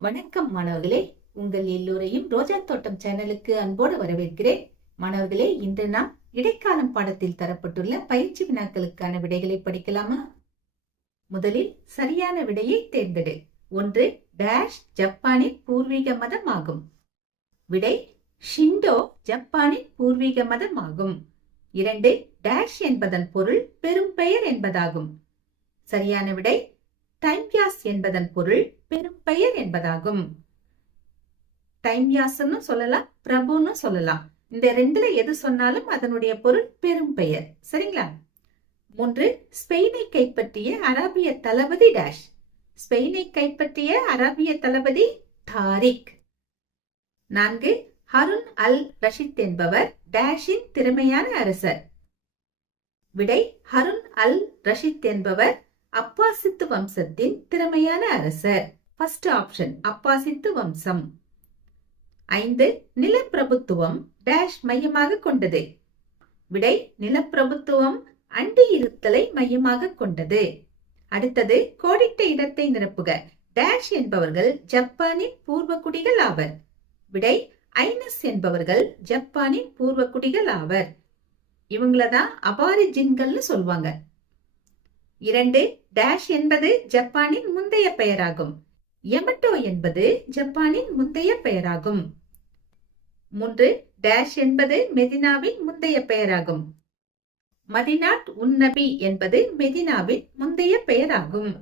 வணக்கம் மாணவர்களே. உங்கள் எல்லோரையும் ரோஜா தோட்டம் சேனலுக்கு அன்போடு வரவேற்கிறேன். மாணவர்களே இன்று நாம் இடைக்காலம் பாடத்தில் தரப்பட்டுள்ள பயிற்சி வினாக்களுக்கான விடைகளை படிக்கலாமா? முதலில் சரியான விடையை தேர்ந்தெடு. ஒன்று டேஷ் ஜப்பானின் பூர்வீக மதம் ஆகும் விடை ஷிண்டோ ஜப்பானின் பூர்வீக மதம் ஆகும் இரண்டு டேஷ் என்பதன் பொருள் பெரும் பெயர் என்பதாகும். சரியான விடை டைம்யாஸ் என்பதன் பொருள் பெரும் பெயர் என்பதாகும். டைம்யாஸ்னு சொல்லலாம் பிரபுன்னு சொல்லலாம். இந்த ரெண்டுல எது சொன்னாலும் அதனுடைய பொருள் பெரும் பெயர். சரிங்களா? மூன்று ஸ்பெயினை கைப்பற்றிய அராபிய தளபதி டேஷ் ஸ்பெயினை கைப்பற்றிய அராபிய தளபதி தாரிக். நான்கு ஹருண் அல் ரஷித் என்பவர் டேஷின் திறமையான அரசர். விடை ஹருண் அல் ரஷித் என்பவர் அப்பாசித்து வம்சத்தின் திறமையான அரசர். ஃபர்ஸ்ட் ஆப்ஷன் அப்பாசித்து வம்சம். ஐந்து நிலப்பிரபுத்துவம் டேஷ் மையமாக கொண்டது. விடை நிலப்பிரபுத்துவம் அண்டி இருத்தலை மையமாக கொண்டது. அடுத்தது கோடிட்ட இடத்தை நிரப்புக. டேஷ் என்பவர்கள் ஜப்பானின் பூர்வக்குடிகள் ஆவர். விடை ஐனஸ் என்பவர்கள் ஜப்பானின் பூர்வக்குடிகள் ஆவர். இவங்களதான் அபாரிஜின்கள்னு சொல்லுவாங்க இரண்டு டேஷ் என்பது ஜப்பானின் முந்தைய பெயராகும். எமட்டோ என்பது ஜப்பானின் முந்தைய பெயராகும். மூன்று டேஷ் என்பது மெதினாவின் முந்தைய பெயராகும். மதினாட் உன்னபி என்பது மெதினாவின் முந்தைய பெயராகும்.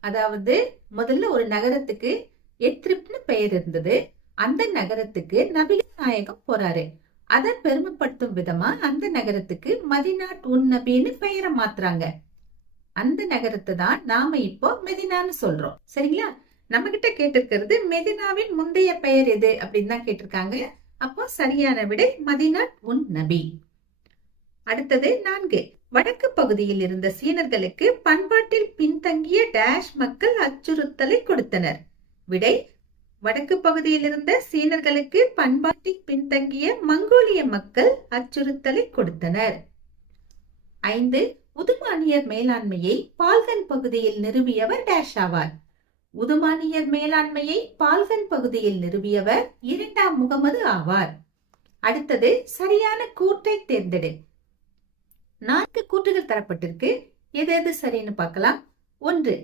அதாவது முதல்ல ஒரு நகரத்துக்கு எத்ரிப்னு பெயர் இருந்தது. அந்த நகரத்துக்கு நபிகள் நாயகம் போறாரு. அதை பெருமைப்படுத்தும் விதமா அந்த நகரத்துக்கு மதினாட் உன் நபின்னு பெயரை மாத்துறாங்க. அந்த நகரத்தை தான் நாம இப்போ மெதினான்னு சொல்றோம். சரிங்களா? நம்ம கிட்ட கேட்டிருக்கிறது மெதினாவின் முந்தைய பெயர் எது அப்படின்னு தான் கேட்டிருக்காங்க. அப்போ சரியான விடை மதினாட் உன் நபி. அடுத்தது நான்கு. வடக்கு பகுதியில் இருந்த சீனர்களுக்கு பண்பாட்டில் பின்தங்கிய டேஷ் மக்கள் அச்சுறுத்தலை கொடுத்தனர். விடை வடக்கு பகுதியில் இருந்த சீனர்களுக்கு பண்பாட்டில் பின்தங்கிய மங்கோலிய மக்கள் அச்சுறுத்தலை கொடுத்தனர். ஐந்து உதுமானியர் மேலாண்மையை பால்கன் பகுதியில் நிறுவியவர் டேஷ் ஆவார் உதுமானியர் மேலாண்மையை பால்கன் பகுதியில் நிறுவியவர் இரண்டாம் முகமது ஆவார். அடுத்தது சரியான கூற்றை தேர்ந்தெடு. நான்கு கூற்றுகள் தரப்பட்டிருக்கு. எது எது சரின்னு பார்க்கலாம். ஒன்று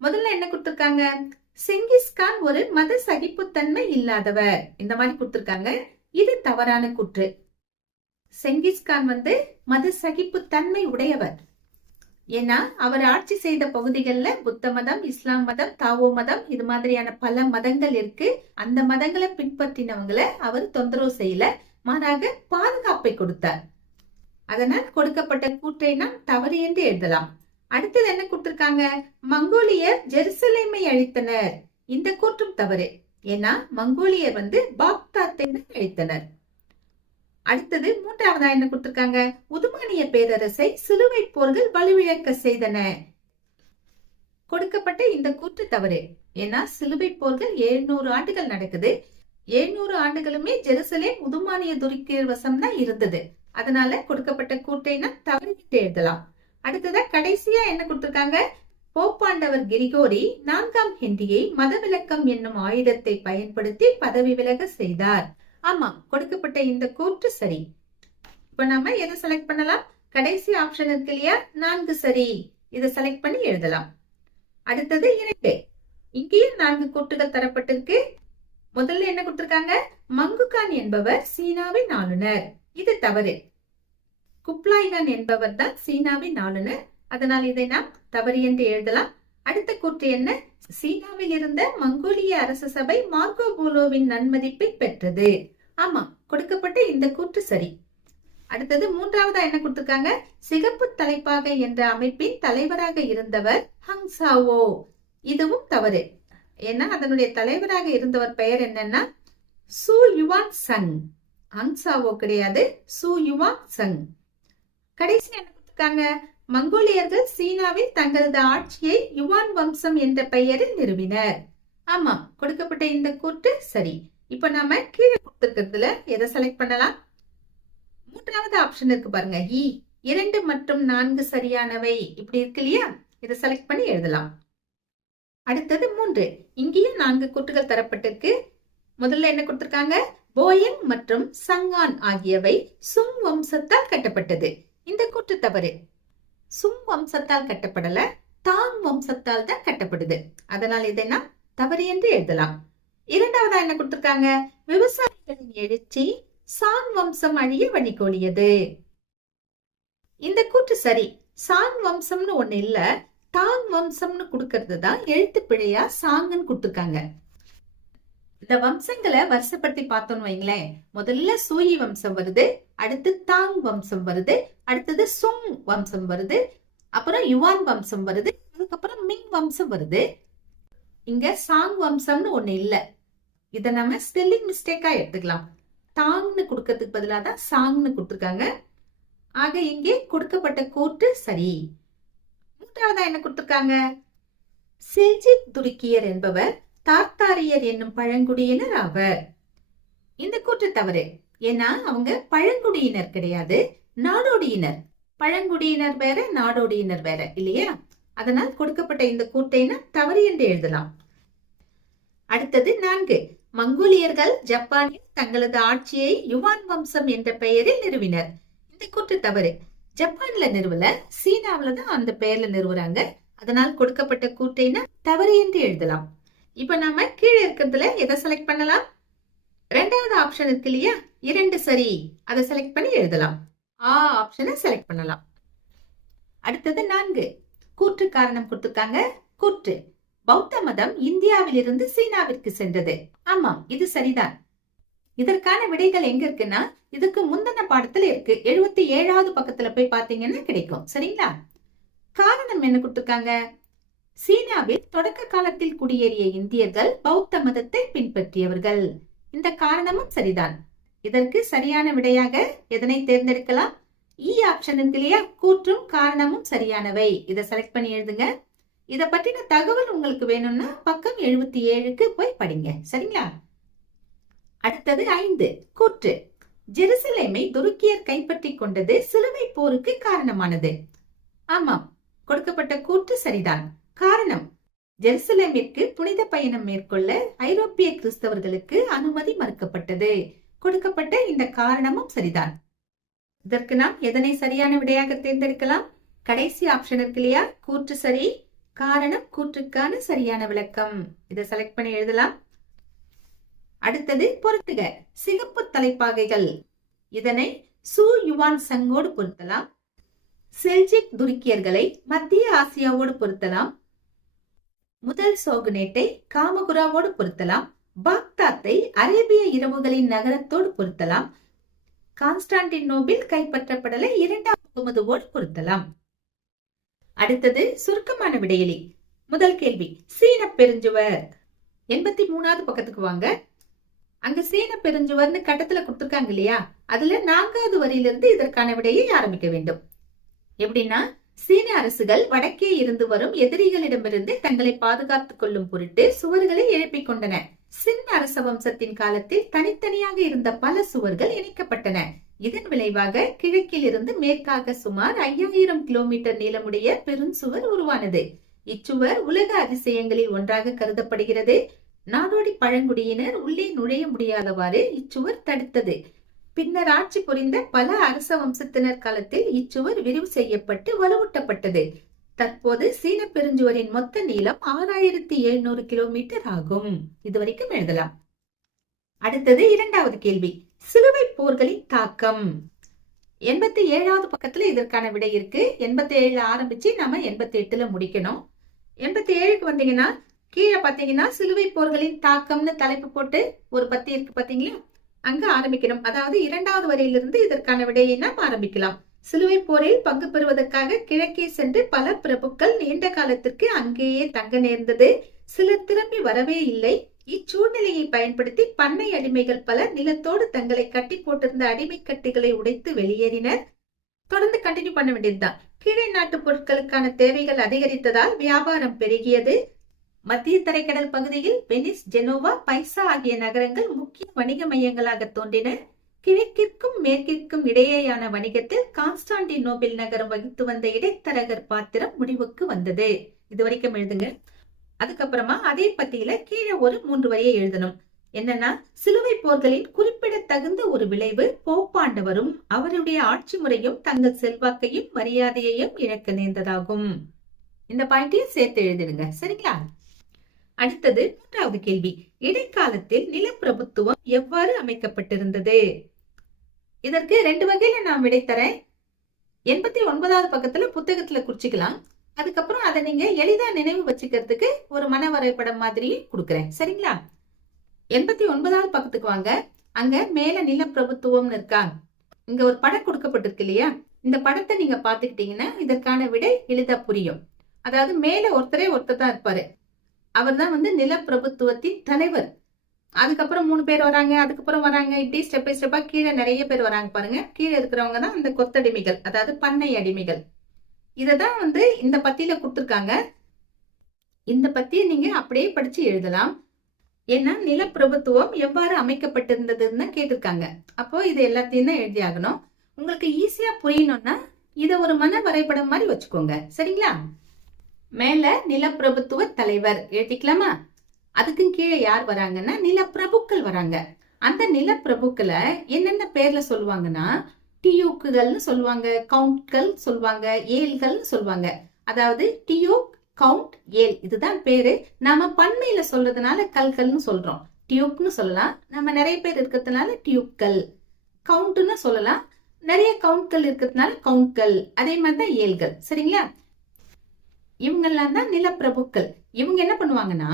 முதல்ல என்ன கொடுத்திருக்காங்க? செங்கிஸ்கான் ஒரு மத சகிப்புத்தன்மை இல்லாதவர். இந்த மாதிரி கொடுத்திருக்காங்க. இது தவறான கூற்று. செங்கிஸ்கான் வந்து மத சகிப்புத்தன்மை உடையவர். ஏன்னா அவர் ஆட்சி செய்த பகுதிகளில் புத்த மதம் இஸ்லாம் மதம் தாவோ மதம் இது மாதிரியான பல மதங்கள் இருக்கு. அந்த மதங்களை பின்பற்றினவங்களை அவர் தொந்தரவு செய்யல. மாறாக பாதுகாப்பை கொடுத்தார். அதனால் கொடுக்கப்பட்ட கூற்றை நாம் தவறு என்று எழுதலாம். அடுத்தது என்ன கொடுத்திருக்காங்க? மங்கோலியர் ஜெருசலேமை அழித்தனர். இந்த கூற்றும் தவறு. ஏன்னா மங்கோலியர் வந்து பாக்தாத்தை அழித்தனர். அடுத்தது மூன்றாவதா என்ன கொடுத்திருக்காங்க? உதுமானிய பேரரசை சிலுவை போர்கள் வலுவிழக்க செய்தன. கொடுக்கப்பட்ட இந்த கூற்று தவறு. ஏன்னா சிலுவை போர்கள் எழுநூறு ஆண்டுகள் நடக்குது. எழுநூறு ஆண்டுகளுமே ஜெருசலேம் உதுமானிய துருக்கியர் வசம் தான் இருந்தது. அதனால கொடுக்கப்பட்ட கூட்டை நான் தவறிவிட்டு எழுதலாம். அடுத்ததா கடைசியா என்ன கொடுத்திருக்காங்க? போப்பாண்டவர் கிரிகோரி நான்காம் ஹென்ரியை மதவிலக்கம் என்னும் ஆயுதத்தை பயன்படுத்தி பதவி விலக செய்தார். ஆமா கொடுக்கப்பட்ட இந்த கூற்று சரி. இப்ப நாம எதை செலக்ட் பண்ணலாம்? கடைசி ஆப்ஷன் இருக்கு இல்லையா? நான்கு சரி. இதை செலக்ட் பண்ணி எழுதலாம். அடுத்தது இரண்டு. இங்கேயும் நான்கு கூற்றுகள் தரப்பட்டிருக்கு. முதல்ல என்ன கொடுத்திருக்காங்க? மங்குகான் என்பவர் சீனாவின் ஆளுநர். இது தவறு. குப்லாய்கான் என்பவர் தான் சீனாவின் ஆளுநர். அதனால் இதை நாம் தவறு என்று எழுதலாம். அடுத்த கூற்று என்ன? சீனாவில் இருந்த மங்கோலிய அரச சபை மார்கோ போலோவின் நன்மதிப்பை பெற்றது. ஆமா கொடுக்கப்பட்ட இந்த கூற்று சரி. அடுத்தது மூன்றாவதா என்ன கொடுத்திருக்காங்க? சிகப்பு தலைப்பாக என்ற அமைப்பின் தலைவராக இருந்தவர் ஹங்சாவோ இதுவும் தவறு. ஏன்னா அதனுடைய தலைவராக இருந்தவர் பெயர் என்னன்னா சு யுவான் சங். ஹங்சாவோ கிடையாது சு யுவான் சங். கடைசி என்ன கொடுத்துருக்காங்க? மங்கோலியர்கள் சீனாவில் தங்களது ஆட்சியை யுவான் வம்சம் என்ற பெயரில் நிறுவினர். ஆமா கொடுக்கப்பட்ட இந்த கூற்று சரி. இப்ப நாம கீழே கொடுத்துருக்கிறதுல எதை செலக்ட் பண்ணலாம்? மூன்றாவது ஆப்ஷன் இருக்கு பாருங்க. இ இரண்டு மற்றும் நான்கு சரியானவை. இப்படி இருக்கு இல்லையா? இதை செலக்ட் பண்ணி எழுதலாம். அடுத்தது மூன்று. இங்கேயும் நான்கு கூற்றுகள் தரப்பட்டிருக்கு. முதல்ல என்ன கொடுத்திருக்காங்க? போயங் மற்றும் சங்கான் ஆகியவை சுங் வம்சத்தால் கட்டப்பட்டது. இந்த கூற்று தவறு. சும் வம்சத்தால் கட்டப்படல தாங் வம்சத்தால் தான் கட்டப்படுது. அதனால் இதை தவறு என்று எழுதலாம். இரண்டாவதா என்ன கொடுத்திருக்காங்க? விவசாயிகளின் எழுச்சி சாங் வம்சம் அழிய வழிகோலியது. இந்த கூற்று சரி. சாங் வம்சம்னு ஒண்ணு இல்ல தாங் வம்சம்னு கொடுக்கறது தான் எழுத்து பிழையா சாங்குன்னு கொடுத்துருக்காங்க. இந்த வம்சங்களை வருஷப்படுத்தி பார்த்தோம்னு வைங்களேன். முதல்ல சூயி வம்சம் வருது அடுத்து தாங் வம்சம் வருது அடுத்தது சுங் வம்சம் வருது அப்புறம் யுவான் வம்சம் வருது அதுக்கப்புறம் மிங் வம்சம் வருது. இங்க சாங் வம்சம்னு ஒண்ணு இல்ல. இத நம்ம ஸ்பெல்லிங் மிஸ்டேக்கா எடுத்துக்கலாம். தாங்னு கொடுக்கறதுக்கு பதிலாக தான் சாங்னு கொடுத்துருக்காங்க. ஆக இங்கே கொடுக்கப்பட்ட கூற்று சரி. மூன்றாவதா என்ன கொடுத்துருக்காங்க? செல்ஜித் துருக்கியர் என்பவர் தாத்தாரியர் என்னும் பழங்குடியினர் ஆவர். இந்த கூற்று தவறு. ஏன்னா அவங்க பழங்குடியினர் கிடையாது நாடோடியினர். பழங்குடியினர் வேற நாடோடியினர் வேற இல்லையா? அதனால் கொடுக்கப்பட்ட இந்த கூட்டை தவறு என்று எழுதலாம். அடுத்தது நான்கு. மங்கோலியர்கள் ஜப்பானில் தங்களது ஆட்சியை யுவான் வம்சம் என்ற பெயரில் நிறுவினர். இந்த கூற்று தவறு. ஜப்பான்ல நிறுவல சீனாவில தான் அந்த பெயர்ல நிறுவுறாங்க. அதனால் கொடுக்கப்பட்ட கூட்டை தவறு என்று எழுதலாம். இப்ப நாம கீழே இருக்கிறதுல எதை செலக்ட் பண்ணலாம்? ரெண்டாவது ஆப்ஷன் இருக்கு இல்லையா? இரண்டு சரி. அதை செலக்ட் பண்ணி எழுதலாம். ஆ ஆப்ஷனை செலக்ட் பண்ணலாம். அடுத்தது நான்கு. கூற்று காரணம் கொடுத்துருக்காங்க. கூற்று. பௌத்த மதம் இந்தியாவிலிருந்து சீனாவிற்கு சென்றது. ஆமாம் இது சரிதான். இதற்கான விடைகள் எங்க இருக்குன்னா இதுக்கு முந்தின பாடத்துல இருக்கு. எழுபத்தி ஏழாவது பக்கத்துல போய் பாத்தீங்கன்னா கிடைக்கும். சரிங்களா? காரணம் என்ன கொடுத்துருக்காங்க? சீனாவில் தொடக்க காலத்தில் குடியேறிய இந்தியர்கள் பௌத்த மதத்தை பின்பற்றியவர்கள். இந்த காரணமும் சரிதான். இதற்கு சரியான விடையாக எதனை தேர்ந்தெடுக்கலாம்? இ ஆப்ஷன் இல்லையா கூற்றும் காரணமும் சரியானவை. இதை செலக்ட் பண்ணி எழுதுங்க. இத பற்றின தகவல் உங்களுக்கு வேணும்னா பக்கம் எழுபத்தி ஏழுக்கு போய் படிங்க. சரிங்களா? அடுத்தது ஐந்து கூற்று. ஜெருசலேமை துருக்கியர் கைப்பற்றி கொண்டது சிலுவை போருக்கு காரணமானது. ஆமாம் கொடுக்கப்பட்ட கூற்று சரிதான். காரணம். ஜெருசலேமிற்கு புனித பயணம் மேற்கொள்ள ஐரோப்பிய கிறிஸ்தவர்களுக்கு அனுமதி மறுக்கப்பட்டது. கொடுக்கப்பட்ட இந்த காரணமும் சரிதான். இதற்கு நாம் எதனை சரியான விடையாக தேர்ந்தெடுக்கலாம்? கடைசி ஆப்ஷன் இருக்கு இல்லையா? கூற்று சரி காரணம் கூற்றுக்கான சரியான விளக்கம். இதை செலக்ட் பண்ணி எழுதலாம். அடுத்தது பொருத்துக சிகப்பு தலைப்பாகைகள். இதனை சு யுவான் சங்கோடு பொருத்தலாம். செல்ஜிக் துருக்கியர்களை மத்திய ஆசியாவோடு பொருத்தலாம். முதல் சோகுனேட்டை காமகுராவோடு பொருத்தலாம். பாக்தாத்தை அரேபிய இரவுகளின் நகரத்தோடு பொருத்தலாம். கான்ஸ்டான்டினோபில் கைப்பற்றப்படலை இரண்டாம் முகமதுவோடு பொருத்தலாம். அடுத்தது சுருக்கமான விடையிலி. முதல் கேள்வி சீன பெருஞ்சுவர். எண்பத்தி மூணாவது பக்கத்துக்கு வாங்க. அங்க சீன பெருஞ்சுவர்னு கட்டத்துல கொடுத்துருக்காங்க இல்லையா? அதுல நான்காவது வரியிலிருந்து இதற்கான விடையை ஆரம்பிக்க வேண்டும். எப்படின்னா சீன அரசுகள் வடக்கே இருந்து வரும் எதிரிகளிடமிருந்து தங்களை பாதுகாத்துக் கொள்ளும் பொருட்டு சுவர்களை எழுப்பிக் கொண்டன. சின் அரச வம்சத்தின் காலத்தில் தனித்தனியாக இருந்த பல சுவர்கள் இணைக்கப்பட்டன. இதன் விளைவாக கிழக்கில் இருந்து மேற்காக சுமார் ஐயாயிரம் கிலோமீட்டர் நீளமுடைய பெருஞ்சுவர் உருவானது. இச்சுவர் உலக அதிசயங்களில் ஒன்றாக கருதப்படுகிறது. நாடோடி பழங்குடியினர் உள்ளே நுழைய முடியாதவாறு இச்சுவர் தடுத்தது. பின்னர் ஆட்சி புரிந்த பல அரச வம்சத்தினர் காலத்தில் இச்சுவர் விரிவு செய்யப்பட்டு வலுவூட்டப்பட்டது. தற்போது சீன பெருஞ்சுவரின் மொத்த நீளம் ஆறாயிரத்தி எழுநூறு கிலோமீட்டர் ஆகும். இதுவரைக்கும் எழுதலாம். அடுத்தது இரண்டாவது கேள்வி. சிலுவை போர்களின் தாக்கம். எண்பத்தி ஏழாவது பக்கத்துல இதற்கான விடை இருக்கு. எண்பத்தி ஏழுல ஆரம்பிச்சு நாம எண்பத்தி எட்டுல முடிக்கணும். எண்பத்தி ஏழுக்கு வந்தீங்கன்னா கீழே பாத்தீங்கன்னா சிலுவை போர்களின் தாக்கம்னு தலைப்பு போட்டு ஒரு பத்தி இருக்கு பாத்தீங்களா அங்க ஆரம்பிக்கணும் அதாவது இரண்டாவது வரையிலிருந்து இதற்கான விடையை நாம் ஆரம்பிக்கலாம். சிலுவை போரில் பங்கு பெறுவதற்காக கிழக்கே சென்று பல பிரபுக்கள் நீண்ட காலத்திற்கு அங்கேயே தங்க நேர்ந்தது. சிலர் திரும்பி வரவே இல்லை. இச்சூழ்நிலையை பயன்படுத்தி பண்ணை அடிமைகள் பலர் நிலத்தோடு தங்களை கட்டி போட்டிருந்த அடிமை கட்டிகளை உடைத்து வெளியேறினர். தொடர்ந்து கண்டினியூ பண்ண வேண்டியதுதான். கீழே நாட்டு பொருட்களுக்கான தேவைகள் அதிகரித்ததால் வியாபாரம் பெருகியது. மத்திய தரைக்கடல் பகுதியில் வெனிஸ் ஜெனோவா பைசா ஆகிய நகரங்கள் முக்கிய வணிக மையங்களாக தோன்றின. கிழக்கிற்கும் மேற்கிற்கும் இடையேயான வணிகத்தில் கான்ஸ்டான்டினோபில் நகரம் வகித்து வந்த இடைத்தரகர் பாத்திரம் முடிவுக்கு வந்தது. இது வரைக்கும் எழுதுங்க. அதுக்கப்புறமா அதே பத்தியில கீழே ஒரு மூன்று வரியை எழுதணும். என்னன்னா சிலுவை போர்களின் குறிப்பிடத்தகுந்த ஒரு விளைவு போப்பாண்டவரும் அவருடைய ஆட்சி முறையும் தங்கள் செல்வாக்கையும் மரியாதையையும் இழக்க நேர்ந்ததாகும். இந்த பாயிண்டையும் சேர்த்து எழுதிடுங்க. சரிங்களா? அடுத்தது மூன்றாவது கேள்வி. இடைக்காலத்தில் நிலப்பிரபுத்துவம் எவ்வாறு அமைக்கப்பட்டிருந்தது? இதற்கு ரெண்டு வகையில நான் விடை தரேன். எண்பத்தி ஒன்பதாவது பக்கத்துல புத்தகத்துல குறிச்சுக்கலாம். அதுக்கப்புறம் அதை நீங்க எளிதா நினைவு வச்சுக்கிறதுக்கு ஒரு மன வரைபடம் மாதிரி கொடுக்குறேன். சரிங்களா? எண்பத்தி ஒன்பதாவது பக்கத்துக்கு வாங்க. அங்க மேல நிலப்பிரபுத்துவம்னு இருக்கா? இங்க ஒரு படம் கொடுக்கப்பட்டிருக்கு இல்லையா? இந்த படத்தை நீங்க பாத்துக்கிட்டீங்கன்னா இதற்கான விடை எளிதா புரியும். அதாவது மேல ஒருத்தரே ஒருத்தர் தான் இருப்பாரு. அவர் தான் வந்து நிலப்பிரபுத்துவத்தின் தலைவர். அதுக்கப்புறம் மூணு பேர் வராங்க அதுக்கப்புறம் வராங்க இப்படி ஸ்டெப் பை ஸ்டெப்பா கீழே நிறைய பேர் வராங்க பாருங்க. கீழே இருக்கிறவங்க தான் அந்த கொத்தடிமைகள் அதாவது பண்ணை அடிமைகள். இததான் வந்து இந்த பத்தியில கொடுத்துருக்காங்க. இந்த பத்தியை நீங்க அப்படியே படிச்சு எழுதலாம். ஏன்னா நிலப்பிரபுத்துவம் எவ்வாறு அமைக்கப்பட்டிருந்ததுன்னு கேட்டிருக்காங்க. அப்போ இது எல்லாத்தையும் தான் எழுதி ஆகணும். உங்களுக்கு ஈஸியா புரியணும்னா இத ஒரு மன வரைபடம் மாதிரி வச்சுக்கோங்க. சரிங்களா? மேல நிலப்பிரபுத்துவ தலைவர். எழுதிக்கலாமா அதுக்கும் கீழே யார் வராங்கன்னா நிலப்பிரபுக்கள் வராங்க. அந்த நிலப்பிரபுக்களை என்னென்ன பேர்ல சொல்லுவாங்கன்னா டியூக்குகள்னு சொல்லுவாங்க கவுண்ட்கள் சொல்லுவாங்க ஏல்கள்னு சொல்லுவாங்க. அதாவது டியூக் கவுண்ட் ஏல். இதுதான் பேரு. நாம பண்மையில சொல்றதுனால கல்கள்னு சொல்றோம். டியூக்னு சொல்லலாம். நம்ம நிறைய பேர் இருக்கிறதுனால டியூக்கள். கவுண்ட்னு சொல்லலாம். நிறைய கவுண்ட்கள் இருக்கிறதுனால கவுண்ட்கள். அதே மாதிரி தான் ஏல்கள். சரிங்களா? இவங்கெல்லாம் தான் நிலப்பிரபுக்கள். இவங்க என்ன பண்ணுவாங்கன்னா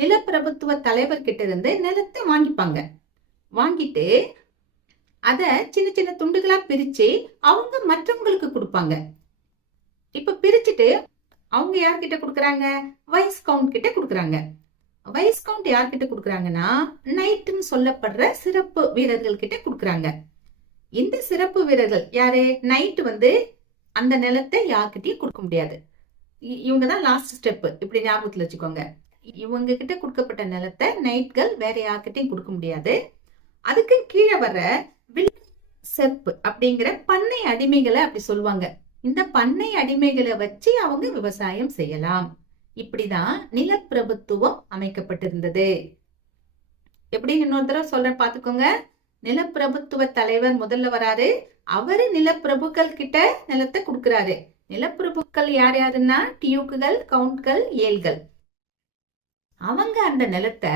நிலப்பிரபுத்துவ தலைவர் கிட்ட இருந்து நிலத்தை வாங்கிப்பாங்க. வாங்கிட்டு அத சின்ன சின்ன துண்டுகளா பிரிச்சு அவங்க மற்றவங்களுக்கு கொடுப்பாங்க. இப்ப பிரிச்சுட்டு அவங்க யார்கிட்ட கொடுக்குறாங்க? வைஸ் கவுண்ட் கிட்ட கொடுக்குறாங்க. வைஸ் கவுண்ட் யார்கிட்ட கொடுக்குறாங்கன்னா நைட்டுன்னு சொல்லப்படுற சிறப்பு வீரர்கள் கிட்ட கொடுக்குறாங்க. இந்த சிறப்பு வீரர்கள் யாரு? நைட்டு வந்து அந்த நிலத்தை யார்கிட்டயும் கொடுக்க முடியாது. இவங்க தான் லாஸ்ட் ஸ்டெப்பு இப்படி ஞாபகத்துல வச்சுக்கோங்க. இவங்க கிட்ட கொடுக்கப்பட்ட நிலத்தை நைட்கள் வேற யார்கிட்டையும் கொடுக்க முடியாது. அதுக்கு கீழே வர வில் செப்பு அப்படிங்கிற பண்ணை அடிமைகளை அப்படி சொல்லுவாங்க. இந்த பண்ணை அடிமைகளை வச்சு அவங்க விவசாயம் செய்யலாம். இப்படிதான் நிலப்பிரபுத்துவம் அமைக்கப்பட்டிருந்தது. எப்படின்னு இன்னொரு தடவை சொல்ற பாத்துக்கோங்க. நிலப்பிரபுத்துவ தலைவர் முதல்ல வராரு. அவரு நிலப்பிரபுக்கள் கிட்ட நிலத்தை கொடுக்கறாரு. நிலப்பிரபுக்கள் யார் யாருன்னா? டியூக்குகள் கவுண்ட்கள் ஏல்கள். அவங்க அந்த நிலத்தை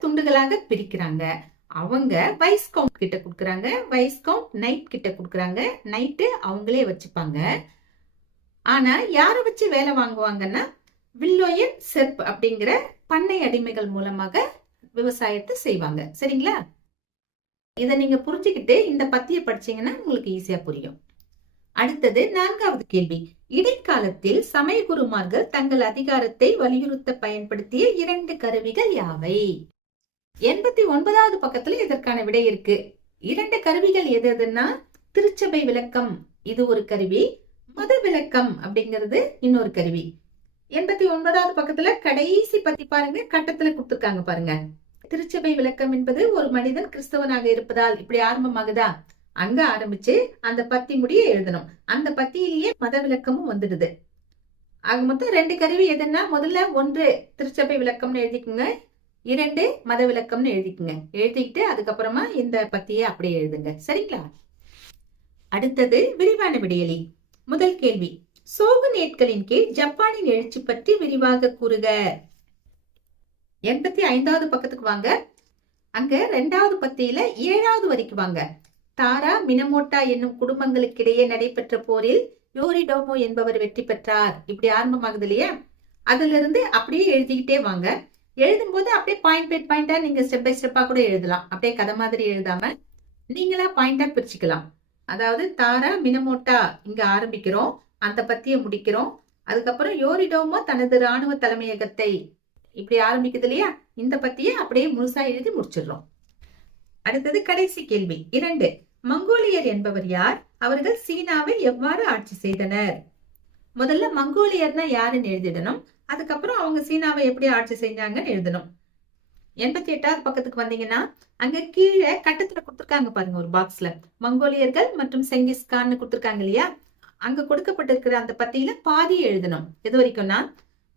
துண்டுகளாக பிரிக்கிறாங்க. அவங்க வைஸ் கவுண்ட் கிட்ட கொடுக்குறாங்க. வைஸ் கவுண்ட் நைட் கிட்ட கொடுக்குறாங்க. நைட்டு அவங்களே வச்சுப்பாங்க. ஆனா யாரை வச்சு வேலை வாங்குவாங்கன்னா? வில்லோயன் செர்ப் அப்படிங்கிற பண்ணை அடிமைகள் மூலமாக விவசாயத்தை செய்வாங்க. சரிங்களா? இதை நீங்க புரிஞ்சுக்கிட்டு இந்த பத்திய படிச்சீங்கன்னா உங்களுக்கு ஈஸியா புரியும். அடுத்தது நான்காவது கேள்வி. இடைக்காலத்தில் சமயகுருமார்கள் தங்கள் அதிகாரத்தை வலியுறுத்த பயன்படுத்திய இரண்டு கருவிகள் யாவை? எண்பத்தி ஒன்பதாவது பக்கத்துல இதற்கான விடை இருக்கு. இரண்டு கருவிகள் எது எதுன்னா திருச்சபை விளக்கம். இது ஒரு கருவி. மத விளக்கம் அப்படிங்கிறது இன்னொரு கருவி. எண்பத்தி ஒன்பதாவது பக்கத்துல கடைசி பத்தி பாருங்க. கட்டத்துல கொடுத்துருக்காங்க பாருங்க. திருச்சபை விளக்கம் என்பது ஒரு மனிதன் கிறிஸ்தவனாக இருப்பதால் இப்படி ஆரம்பமாகுதா? அங்க ஆரம்பிச்சு அந்த பத்தி முடிய எழுதணும். அந்த பத்தியிலேயே மத விளக்கமும் வந்துடுது. ஆக மொத்தம் ரெண்டு கருவி எதுன்னா முதல்ல ஒன்று திருச்சபை விளக்கம்னு எழுதிக்குங்க. இரண்டு மத விளக்கம்னு எழுதிக்குங்க. எழுதிக்கிட்டு அதுக்கப்புறமா இந்த பத்தியை அப்படியே எழுதுங்க. சரிங்களா? அடுத்தது விரிவான விடியலி. முதல் கேள்வி. சோகு நேட்களின் கீழ் ஜப்பானின் எழுச்சி பற்றி விரிவாக கூறுக. எண்பத்தி ஐந்தாவது பக்கத்துக்கு வாங்க. அங்க ரெண்டாவது பத்தியில ஏழாவது வரைக்கும் வாங்க. தாரா மினமோட்டா என்னும் குடும்பங்களுக்கிடையே நடைபெற்ற போரில் யோரிடோமோ என்பவர் வெற்றி பெற்றார். இப்படி ஆரம்பமாகுது இல்லையா? அதுல இருந்து அப்படியே எழுதிக்கிட்டே வாங்க. எழுதும் போது அப்படியே பாயிண்ட் பை பாயிண்டா நீங்க ஸ்டெப் பை ஸ்டெப்பா கூட எழுதலாம். அப்படியே கதை மாதிரி எழுதாம நீங்களா பாயிண்டா பிரிச்சுக்கலாம். அதாவது தாரா மினமோட்டா இங்க ஆரம்பிக்கிறோம். அந்த பத்திய முடிக்கிறோம். அதுக்கப்புறம் யோரிடோமோ தனது ராணுவ தலைமையகத்தை இப்படி ஆரம்பிக்குது இல்லையா? இந்த பத்திய அப்படியே முழுசா எழுதி முடிச்சிடுறோம். அடுத்தது கடைசி கேள்வி. இரண்டு. மங்கோலியர் என்பவர் யார்? அவர்கள் சீனாவை எவ்வாறு ஆட்சி செய்தனர்? முதல்ல மங்கோலியர்னா யாருன்னு எழுதிடணும். அதுக்கப்புறம் அவங்க சீனாவை எப்படி ஆட்சி செஞ்சாங்கன்னு எழுதணும். எண்பத்தி எட்டாவது பக்கத்துக்கு வந்தீங்கன்னா அங்க கீழே கட்டத்துல கொடுத்துருக்காங்க பாருங்க ஒரு பாக்ஸ்ல மங்கோலியர்கள் மற்றும் செங்கிஸ்கான்னு கொடுத்துருக்காங்க இல்லையா? அங்க கொடுக்கப்பட்டிருக்கிற அந்த பத்தியில பாதி எழுதணும். எது வரைக்கும்னா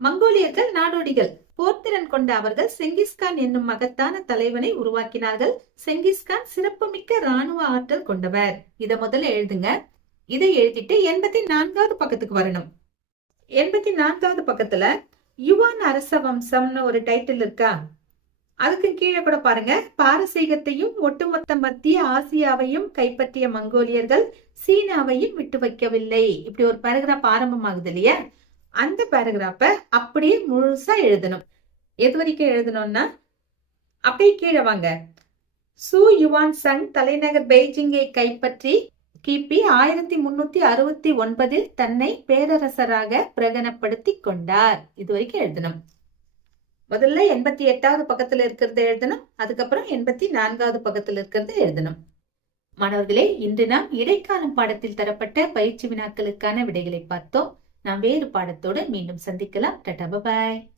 மங்கோலியர்கள் நாடோடிகள். போர்த்திறன் கொண்ட அவர்கள் செங்கிஸ்கான் என்னும் மகத்தான தலைவனை உருவாக்கினார்கள். செங்கிஸ்கான் சிறப்புமிக்க ராணுவ ஆற்றல் கொண்டவர். இத முதல்ல எழுதுங்க. இதை எழுதிட்டு எண்பத்தி நான்காவது பக்கத்துக்கு வரணும். எண்பத்தி நான்காவது பக்கத்துல யுவான் அரச வம்சம்னு ஒரு டைட்டில் இருக்கா? அதுக்கு கீழே கூட பாருங்க. பாரசீகத்தையும் ஒட்டுமொத்த மத்திய ஆசியாவையும் கைப்பற்றிய மங்கோலியர்கள் சீனாவையும் விட்டு வைக்கவில்லை. இப்படி ஒரு பேராகிராஃப் ஆரம்பமாகுது இல்லையா? அந்த பேராகிராஃபை அப்படியே முழுசா எழுதணும். எது வரைக்கும் எழுதணும்னா அப்படியே கீழே வாங்க. சு யுவான் சங் தலைநகர் பெய்ஜிங்கை கைப்பற்றி கிபி ஆயிரத்தி முன்னூத்தி அறுபத்தி ஒன்பதில் தன்னை பேரரசராக பிரகடனப்படுத்தி கொண்டார். இது வரைக்கும் எழுதணும். முதல்ல எண்பத்தி எட்டாவது பக்கத்துல இருக்கிறத எழுதணும். அதுக்கப்புறம் எண்பத்தி நான்காவது பக்கத்துல இருக்கிறத எழுதணும். மாணவர்களே இன்று நாம் இடைக்காலம் பாடத்தில் தரப்பட்ட பயிற்சி வினாக்களுக்கான விடைகளை பார்த்தோம். நாம் வேறு பாடத்தோடு மீண்டும் சந்திக்கலாம். டட்டா பாய்